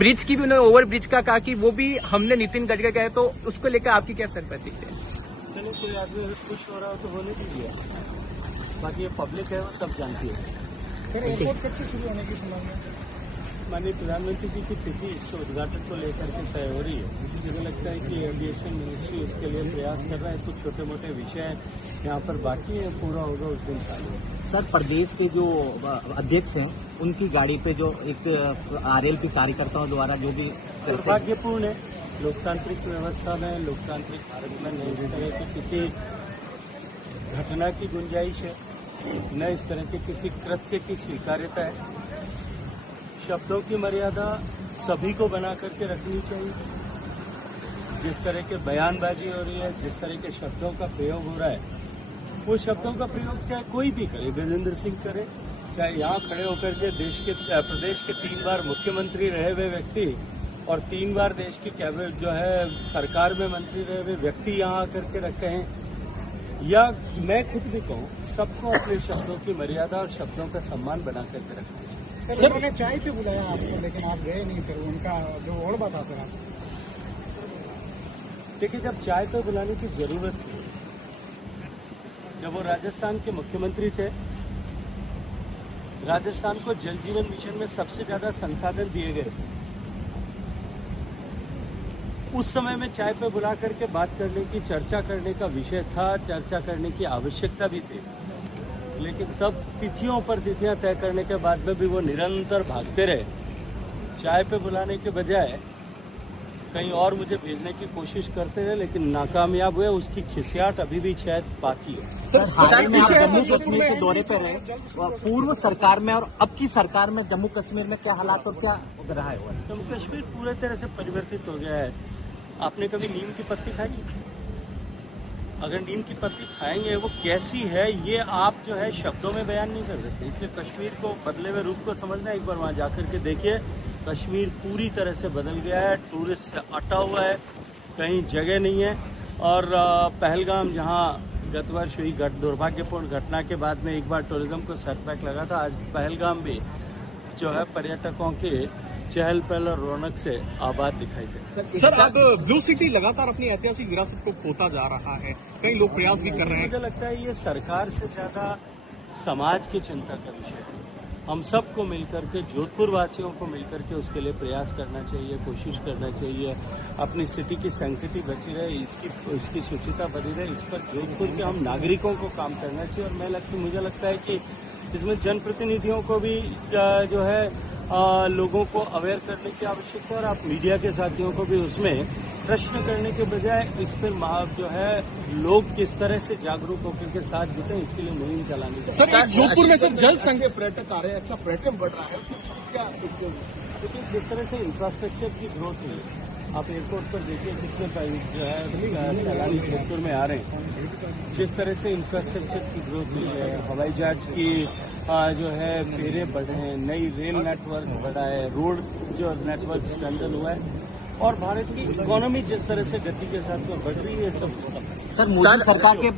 Bridge की भी उन्होंने ओवर ब्रिज का कहा कि वो भी हमने नितिन गडकरी कहे, तो उसको लेकर आपकी क्या सर प्रतिक्रिया है? चलिए, कोई आदमी अगर खुश हो रहा हो तो होने दीजिए, बाकी ये पब्लिक है वो सब जानती है। सर, एयरपोर्ट कब से शुरू होने की संभावना है? माननीय प्रधानमंत्री जी की तिथि इसके उद्घाटन को लेकर के तय हो रही है। मुझे लगता है कि एविएशन मिनिस्ट्री उसके लिए प्रयास कर रहा है। कुछ छोटे मोटे विषय यहाँ पर बाकी है, पूरा होगा उस दिन चालू। सर, प्रदेश के जो अध्यक्ष हैं उनकी गाड़ी पे जो एक आरएलपी कार्यकर्ताओं द्वारा जो भी दुर्भाग्यपूर्ण है। लोकतांत्रिक व्यवस्था में, लोकतांत्रिक भारत में नहीं इस तरह की किसी घटना की गुंजाइश है, न इस तरह के किसी कृत्य की स्वीकार्यता है। शब्दों की मर्यादा सभी को बना करके रखनी चाहिए। जिस तरह के बयानबाजी हो रही है, जिस तरह के शब्दों का प्रयोग हो रहा है, वो शब्दों का प्रयोग चाहे कोई भी करे, गजेंद्र सिंह करे, चाहे यहाँ खड़े होकर के प्रदेश के 3 बार मुख्यमंत्री रहे हुए व्यक्ति और 3 बार देश की कैबिनेट जो है सरकार में मंत्री रहे हुए व्यक्ति यहाँ आकर के रखे हैं, या मैं खुद भी कहूँ, सबको अपने शब्दों की मर्यादा और शब्दों का सम्मान बना करके रखना चाहिए। सर, उन्होंने चाय पे बुलाया आपको, लेकिन आप गए नहीं सर। उनका जो और बता सर आप देखिए, जब चाय पे बुलाने की जरूरत थी, जब वो राजस्थान के मुख्यमंत्री थे, राजस्थान को जल जीवन मिशन में सबसे ज्यादा संसाधन दिए गए, उस समय में चाय पे बुला करके बात करने की, चर्चा करने का विषय था, चर्चा करने की आवश्यकता भी थी। लेकिन तब तिथियों पर तिथियां तय करने के बाद में भी वो निरंतर भागते रहे। चाय पे बुलाने के बजाय कहीं और मुझे भेजने की कोशिश करते रहे, लेकिन नाकामयाब हुए। उसकी खिसियाट अभी भी शायद बाकी है। सर, हाल में आप जम्मू कश्मीर के दौरे पे रहे, पूर्व सरकार में और अब की सरकार में जम्मू कश्मीर में क्या हालात और क्या रहा है? जम्मू कश्मीर पूरे तरह से परिवर्तित हो गया है। आपने कभी नीम की पत्ती खाई? अगर नीम की पत्ती खाएंगे वो कैसी है, ये आप जो है शब्दों में बयान नहीं कर सकते। इसलिए कश्मीर को बदले हुए रूप को समझना, एक बार वहाँ जाकर के देखिए। कश्मीर पूरी तरह से बदल गया है, टूरिस्ट से अटा हुआ है, कहीं जगह नहीं है। और पहलगाम, जहाँ गत वर्ष हुई दुर्भाग्यपूर्ण घटना के बाद में एक बार टूरिज्म को सेटबैक लगा था, आज पहलगाम भी जो है पर्यटकों के चहल पहल और रौनक से आबाद दिखाई दे। सर, अब ब्लू सिटी लगातार अपनी ऐतिहासिक विरासत को खोता जा रहा है, कई लोग प्रयास भी कर रहे हैं। मुझे लगता है ये सरकार से ज्यादा समाज की चिंता का विषय है। हम सबको मिलकर के, जोधपुर वासियों को मिलकर के उसके लिए प्रयास करना चाहिए, कोशिश करना चाहिए। अपनी सिटी की सैंक्टिटी बची रहे, इसकी शुचिता बनी रहे, इस पर जोधपुर के हम नागरिकों को काम करना चाहिए। और मुझे लगता है कि इसमें जनप्रतिनिधियों को भी जो है लोगों को अवेयर करने की आवश्यकता है, और आप मीडिया के साथियों को भी उसमें प्रश्न करने के बजाय इस पर जो है लोग किस तरह से जागरूक होकर के साथ जुटे, इसके लिए मुहिम चलानी चाहिए। सर, जोधपुर में सर जल संघ के पर्यटक आ रहे हैं, अच्छा पर्यटन बढ़ रहा है, क्या? लेकिन जिस तरह से इंफ्रास्ट्रक्चर की ग्रोथ हुई, आप एयरपोर्ट पर देखिए कितने जो है सैलानी जोधपुर में आ रहे हैं। जिस तरह से इंफ्रास्ट्रक्चर की ग्रोथ हुई है, हवाई जहाज की जो है फेरे बढ़े हैं, नई रेल नेटवर्क बढ़ा है, रोड जो नेटवर्क स्ट्रेंथन हुआ है, और भारत की इकोनॉमी जिस तरह से गति के साथ में बढ़ रही है, सब सर, मोदी सरकार के